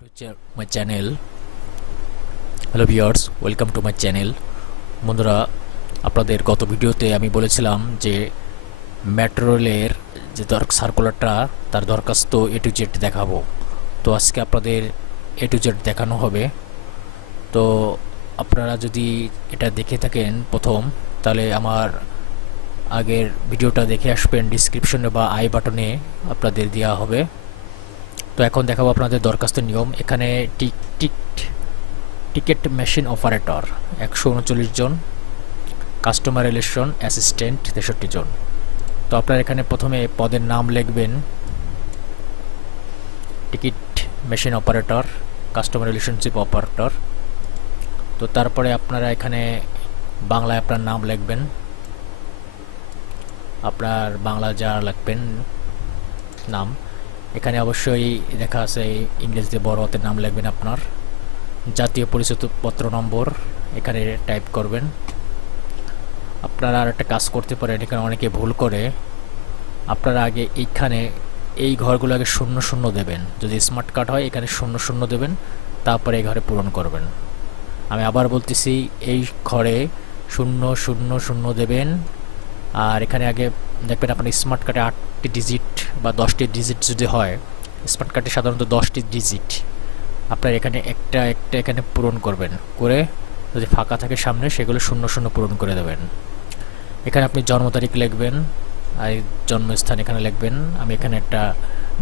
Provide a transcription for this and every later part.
to my channel. Hello viewers, welcome to my channel. বন্ধুরা, আপনাদের গত ভিডিওতে আমি বলেছিলাম যে মেট্রো রেলের যে সার্কুলারটা তার দরখাস্ত এ টু জেড দেখাবো। তো আজকে আপনাদের এ টু জেড দেখানো হবে। তো আপনারা যদি এটা দেখে থাকেন প্রথম, তাহলে আমার আগের ভিডিওটা দেখে আসবেন, ডিসক্রিপশনে বা আই বাটনে আপনাদের দেওয়া হবে। তো এখন দেখাবো আপনাদের দরখাস্তের নিয়ম। এখানে টিকিট মেশিন অপারেটর 139 জন, কাস্টমার রিলেশন অ্যাসিস্ট্যান্ট 63 জন। তো আপনারা এখানে প্রথমে পদের নাম লিখবেন, ticket machine operator, customer relationship operator. তো তারপরে আপনারা এখানে বাংলায় আপনার নাম লিখবেন, আপনার বাংলা যা লিখবেন নাম। এখানে অবশ্যই দেখা আছে ইংরেজিতে বড় হাতের নাম লিখবেন। আপনার জাতীয় পরিচয়পত্র নম্বর এখানে টাইপ করবেন। আপনারা আর একটা কাজ করতে পারেন, এখানে অনেকে ভুল করে, আপনারা আগে এইখানে এই ঘরগুলো আগে 00 দেবেন। যদি স্মার্ট কার্ড হয় এখানে 00 দেবেন, তারপরে এই ঘরে পূরণ করবেন। আমি আবার বলতেছি, এই ঘরে 000 দেবেন। আর এখানে আগে দেখবেন আপনার স্মার্ট কার্ডে 8টি ডিজিট বা 10টি ডিজিট যদি হয়, স্মার্ট কার্ডে সাধারণত 10টি ডিজিট, আপনার এখানে একটা এখানে পূরণ করবেন, করে যদি ফাঁকা থাকে সামনে সেগুলো 00 পূরণ করে দেবেন। এখানে আপনি জন্ম তারিখ লিখবেন আর জন্মস্থান এখানে লিখবেন। আমি এখানে একটা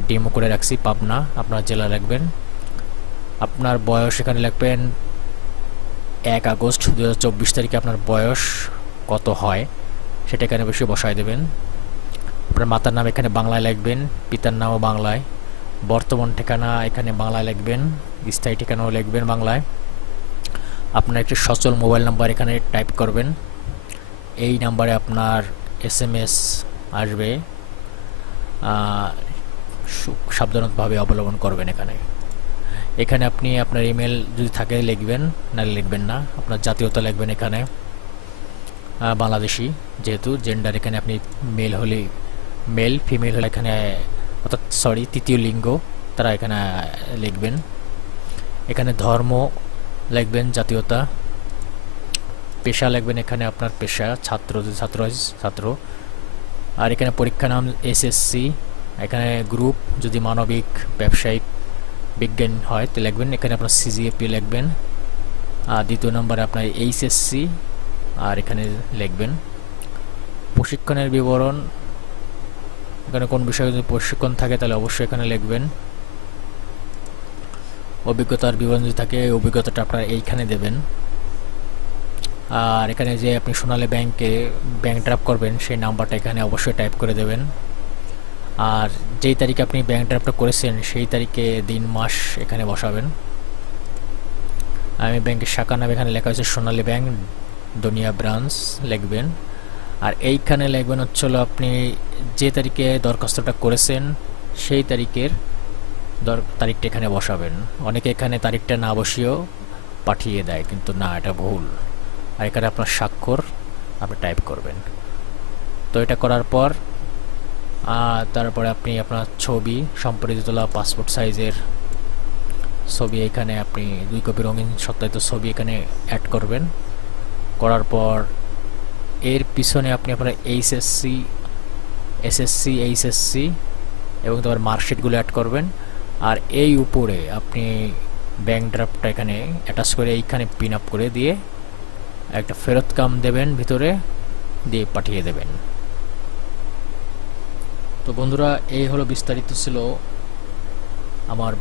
ডেমো করে রাখছি, পাবনা। আপনার জেলা লিখবেন। আপনার বয়স এখানে লিখবেন 1 আগস্ট 2024 তারিখে আপনার বয়স কত হয় সেটা এখানে বসে বসায় দেবেন। আপনার মাতার নাম এখানে বাংলায় লিখবেন, পিতার নামও বাংলায়, বর্তমান ঠিকানা এখানে বাংলায় লিখবেন, স্থায়ী ঠিকানাও লিখবেন বাংলায়। আপনার একটি সচল মোবাইল নাম্বার এখানে টাইপ করবেন। এই নাম্বারে আপনার SMS আসবে, সাবধানভাবে অবলম্বন করবেন। এখানে আপনি আপনার ইমেল যদি থাকে লিখবেন, না লিখবেন না। আপনার জাতীয়তা লিখবেন এখানে বাংলাদেশি, যেহেতু জেন্ডার এখানে আপনি মেল হলে মেল, ফিমেল হলে এখানে অর্থাৎ তৃতীয় লিঙ্গ তারা এখানে লিখবেন। এখানে ধর্ম লিখবেন, জাতীয়তা, পেশা লিখবেন এখানে আপনার পেশা, ছাত্র যদি ছাত্র। আর এখানে পরীক্ষা নাম SSC, এখানে গ্রুপ যদি মানবিক, ব্যবসায়িক, বিজ্ঞান হয় তো লিখবেন। এখানে আপনার CGPA লিখবেন। আর দ্বিতীয় নম্বরে আপনার HSC আর এখানে লিখবেন। প্রশিক্ষণের বিবরণ, এখানে কোন বিষয়ে যদি প্রশিক্ষণ থাকে তাহলে অবশ্যই এখানে লিখবেন। অভিজ্ঞতার বিবরণ যদি থাকে অভিজ্ঞতাটা আপনারা এইখানে দেবেন। আর এখানে যে আপনি সোনালী ব্যাংকে ব্যাংক ড্রাফট করবেন সেই নাম্বারটা এখানে অবশ্যই টাইপ করে দেবেন। আর যেই তারিখে আপনি ব্যাংক ড্রাফটটা করেছেন সেই তারিখে দিন মাস এখানে বসাবেন। আমি ব্যাংকের শাখা নাম এখানে লেখা হয়েছে সোনালী ব্যাংক দুনিয়া ব্রাঞ্চ লিখবেন। আর এইখানে লিখবেন হচ্ছিল আপনি যে তারিখে দরখাস্তটা করেছেন সেই তারিখের তারিখটা এখানে বসাবেন। অনেকে এখানে তারিখটা না বসিয়েও পাঠিয়ে দেয়, কিন্তু না, এটা ভুল। আর এখানে আপনার স্বাক্ষর আপনি টাইপ করবেন। তো এটা করার পর তারপরে আপনি আপনার ছবি, সম্পাদিত তোলা পাসপোর্ট সাইজের ছবি এখানে আপনি 2 কপি রঙিন সত্যায়িত ছবি এখানে অ্যাড করবেন। করার পর এর পিছনে আপনি আপনার HSC, SSC, HSC এবং তোমার মার্কশিটগুলো অ্যাড করবেন। আর এই উপরে আপনি ব্যাংক ড্রাফটটা এখানে অ্যাটাচ করে এইখানে পিন আপ করে দিয়ে একটা ফেরত কাম দেবেন, ভিতরে দিয়ে পাঠিয়ে দেবেন। তো বন্ধুরা, এই হলো বিস্তারিত ছিল আমার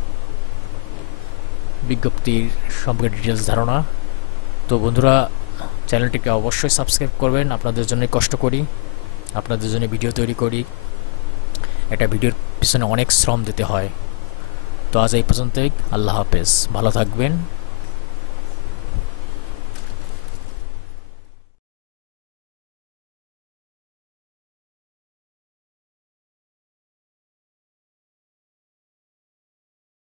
বিজ্ঞপ্তির সম্পর্কে ডিটেলস ধারণা। তো বন্ধুরা, চ্যানেলটিকে অবশ্যই সাবস্ক্রাইব করবেন। আপনাদের জন্য কষ্ট করি, আপনাদের জন্য ভিডিও তৈরি করি, এটা ভিডিওর পিছনে অনেক শ্রম দিতে হয়। তো আজ এই পর্যন্তই, আল্লাহ হাফেজ, ভালো থাকবেন।